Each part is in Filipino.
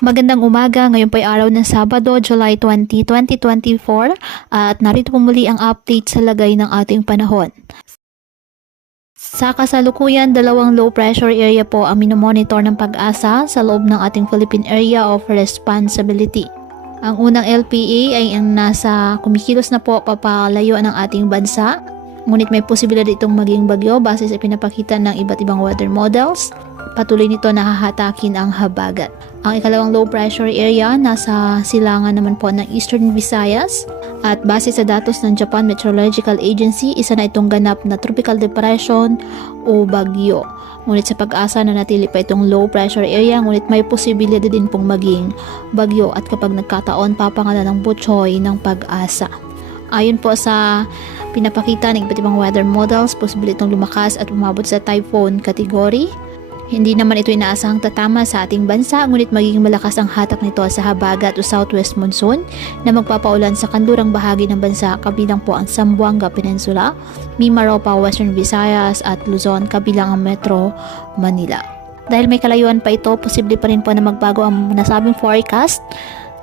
Magandang umaga, ngayon po ay araw ng Sabado, July 20, 2024 at narito po muli ang update sa lagay ng ating panahon. Sa kasalukuyan, dalawang low pressure area po ang minomonitor ng Pag-asa sa loob ng ating Philippine Area of Responsibility. Ang unang LPA ay ang nasa kumikilos na po papalayo ng ating bansa, ngunit may posibilidad itong maging bagyo base sa pinapakita ng iba't ibang weather models. Patuloy nito na hahatakin ang habagat. Ang ikalawang low pressure area nasa silangan naman po ng Eastern Visayas at base sa datos ng Japan Meteorological Agency, isa na itong ganap na tropical depression o bagyo. Ngunit sa Pag-asa na natili pa itong low pressure area, ngunit may posibilidad din pong maging bagyo at kapag nagkataon papangalan ng butchoy ng Pag-asa. Ayon po sa pinapakita ng iba't ibang weather models, posible itong lumakas at umabot sa typhoon category. Hindi naman ito inaasahang tatama sa ating bansa, ngunit magiging malakas ang hatak nito sa habagat o southwest monsoon na magpapaulan sa kanlurang bahagi ng bansa kabilang po ang Zamboanga Peninsula, Mimaropa, Western Visayas at Luzon kabilang ang Metro Manila. Dahil may kalayuan pa ito, posible pa rin po na magbago ang nasabing forecast,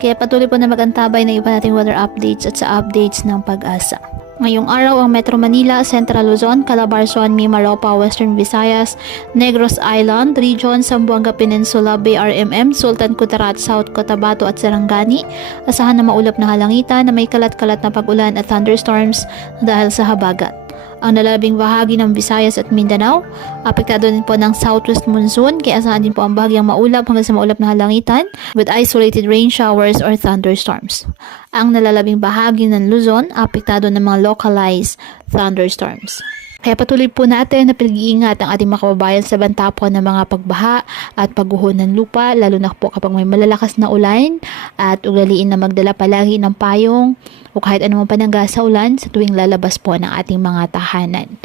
kaya patuloy po na magantabay ng iba nating weather updates at sa updates ng Pag-asa. Ngayong araw ang Metro Manila, Central Luzon, Calabarzon, Mimaropa, Western Visayas, Negros Island, Region, Zamboanga Peninsula, BRMM, Sultan Kudarat, South Cotabato at Sarangani. Asahan na maulap na halangitan na may kalat-kalat na pag-ulan at thunderstorms dahil sa habagat. Ang nalalabing bahagi ng Visayas at Mindanao, apektado din po ng southwest monsoon, kaya asahan din po ang bahagyang maulap hanggang sa maulap na halangitan with isolated rain showers or thunderstorms. Ang nalalabing bahagi ng Luzon, apektado ng mga localized thunderstorms. Kaya patuloy po natin na pinag-iingat ang ating mga kababayan sa banta po ng mga pagbaha at pagguho ng lupa, lalo na po kapag may malalakas na ulan, at ugaliin na magdala palagi ng payong o kahit anumang panangga sa ulan sa tuwing lalabas po ng ating mga tahanan.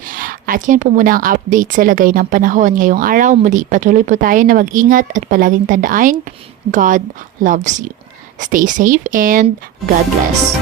At yan po muna ang update sa lagay ng panahon ngayong araw. Muli patuloy po tayo na mag-ingat at palaging tandaan, God loves you. Stay safe and God bless.